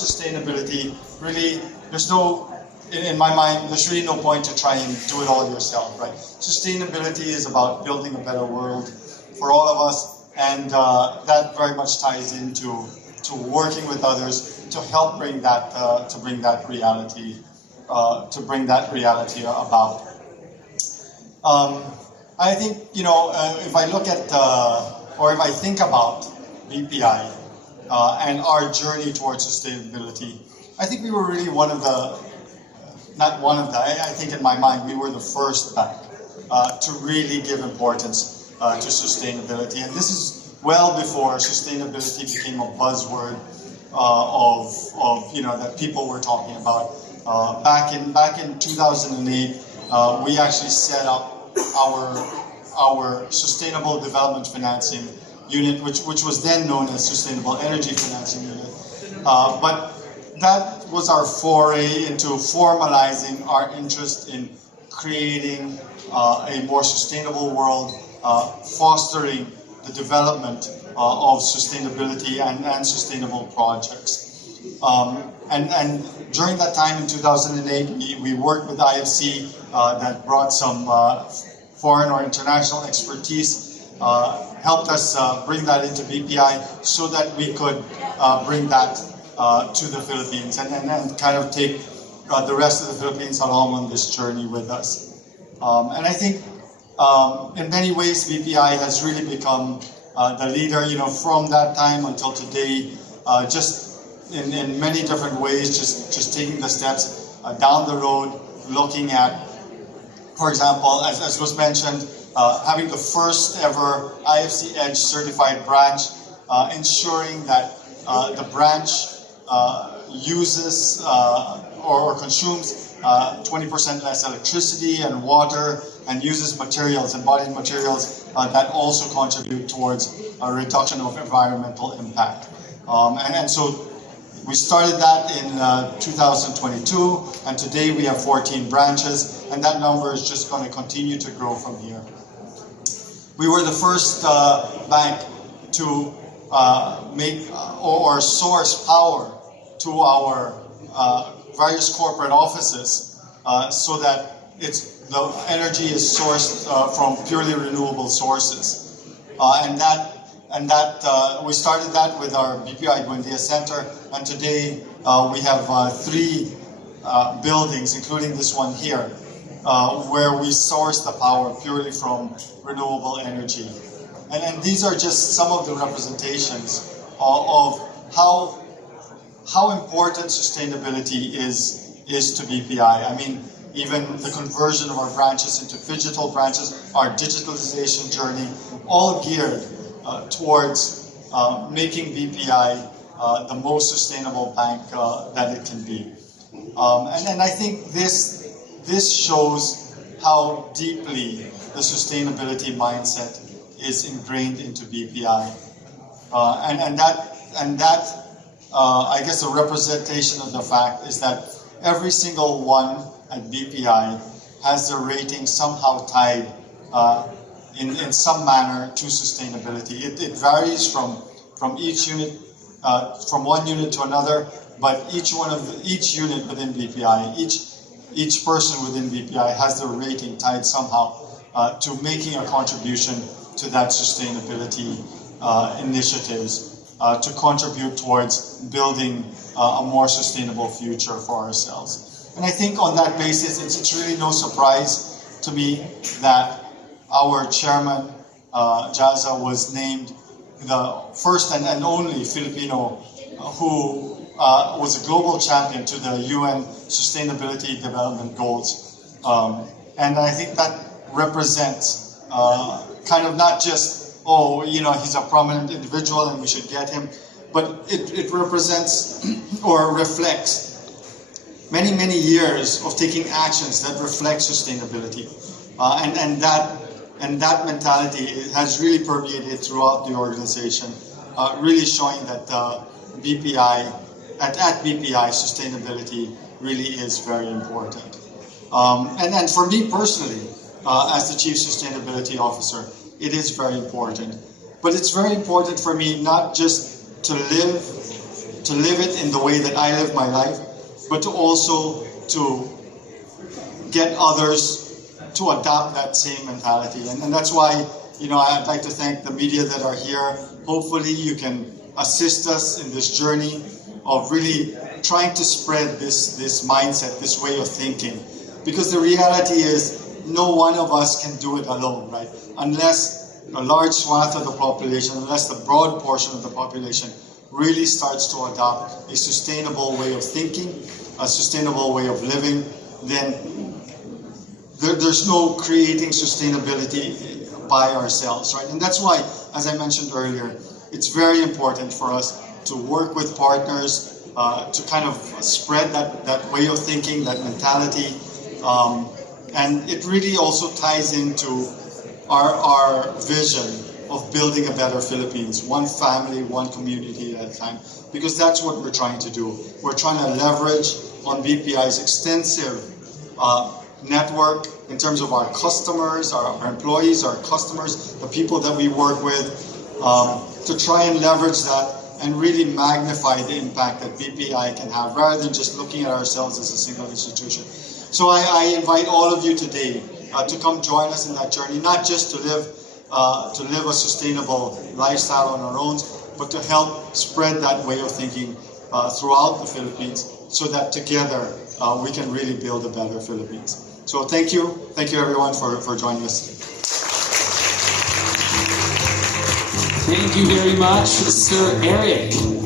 Sustainability, really, in my mind, there's really no point to try and do it all yourself, right? Sustainability is about building a better world for all of us, and that very much ties into working with others to help bring that reality about. I think, if I look at or if I think about BPI and our journey towards sustainability, I think we were really I think in my mind we were the first bank to really give importance to sustainability, and this is well before sustainability became a buzzword that people were talking about. Back in 2008, we actually set up our Sustainable Development Financing Unit, which was then known as Sustainable Energy Financing Unit. But that was our foray into formalizing our interest in creating a more sustainable world, fostering the development of sustainability and sustainable projects. And during that time in 2008, we worked with IFC that brought some foreign or international expertise, helped us bring that into BPI so that we could bring that to the Philippines and kind of take the rest of the Philippines along on this journey with us. And I think in many ways BPI has really become the leader, from that time until today, just in many different ways, just taking the steps down the road, looking at, for example, as was mentioned, having the first ever IFC Edge certified branch, ensuring that the branch uses or consumes 20% less electricity and water, and uses embodied materials that also contribute towards a reduction of environmental impact. And so we started that in 2022, and today we have 14 branches, and that number is just going to continue to grow from here. We were the first bank to make or source power to our various corporate offices so that the energy is sourced from purely renewable sources. We started that with our BPI Buendia Center, and today we have 3 buildings, including this one here, where we source the power purely from renewable energy. And these are just some of the representations of how important sustainability is to BPI. I mean, even the conversion of our branches into phygital branches, our digitalization journey, all geared towards making BPI the most sustainable bank that it can be. And I think this shows how deeply the sustainability mindset is ingrained into BPI. And that I guess a representation of the fact is that every single one at BPI has their rating somehow tied in some manner to sustainability. It varies from each unit, from one unit to another, but each unit within BPI, each person within BPI has their rating tied somehow to making a contribution to that sustainability initiatives, to contribute towards building a more sustainable future for ourselves. And I think on that basis, it's really no surprise to me that our chairman, Jaza, was named the first and only Filipino who was a global champion to the UN Sustainability Development Goals. And I think that represents kind of not just, he's a prominent individual and we should get him, but it represents or reflects many years of taking actions that reflect sustainability. And that mentality has really permeated throughout the organization, really showing that BPI, at BPI, sustainability really is very important. And for me personally, as the Chief Sustainability Officer, it is very important. But it's very important for me not just to live to live it in the way that I live my life, but to also to get others to adopt that same mentality. And that's why, I'd like to thank the media that are here. Hopefully you can assist us in this journey of really trying to spread this mindset, this way of thinking. Because the reality is, no one of us can do it alone, right? Unless a large swath of the population, unless the broad portion of the population really starts to adopt a sustainable way of thinking, a sustainable way of living, then there's no creating sustainability by ourselves, right? And that's why, as I mentioned earlier, it's very important for us to work with partners to kind of spread that way of thinking, that mentality. And it really also ties into our vision of building a better Philippines, one family, one community at a time, because that's what we're trying to do. We're trying to leverage on BPI's extensive network in terms of our customers, our employees, our customers, the people that we work with, to try and leverage that and really magnify the impact that BPI can have, rather than just looking at ourselves as a single institution. So I invite all of you today to come join us in that journey, not just to live a sustainable lifestyle on our own, but to help spread that way of thinking throughout the Philippines, so that together we can really build a better Philippines. So thank you everyone for joining us. Thank you very much, Sir Eric.